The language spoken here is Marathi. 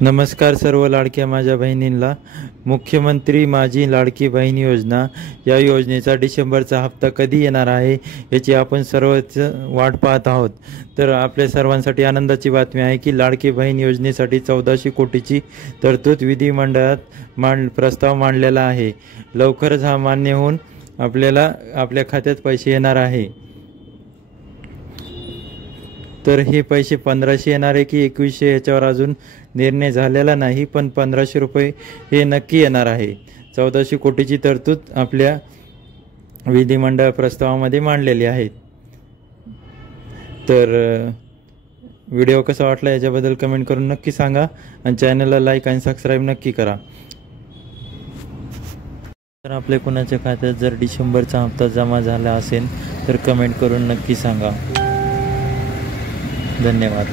नमस्कार सर्व लाडक्या माझ्या बहिणींना। मुख्यमंत्री माझी लाडकी बहीण योजना या योजनेचा डिसेंबरचा हप्ता कधी येणार आहे याची आपण सर्वच वाट पाहत आहोत। तर आपल्या सर्वांसाठी आनंदाची बातमी आहे की लाडकी बहीण योजनेसाठी 1400 कोटीची तरतूद विधिमंडळात प्रस्ताव मांडलेला आहे। लवकरच हा मान्य होऊन आपल्याला आपल्या खात्यात पैसे येणार आहे। तर हे पैसे 1500 येणार आहे की 2100 याच्यावर अजून निर्णय झालेला नाही, पण 1500 रुपये हे नक्की येणार आहे। 1400 कोटीची तरतूद आपल्या विधिमंडळ प्रस्तावामध्ये मांडलेली आहे। तर व्हिडिओ कसा वाटला याच्याबद्दल कमेंट करून नक्की सांगा आणि चॅनलला लाईक आणि सबस्क्राईब नक्की करा। तर आपल्या कुणाच्या खात्यात जर डिसेंबरचा हप्ता जमा झाला असेल तर कमेंट करून नक्की सांगा। धन्यवाद।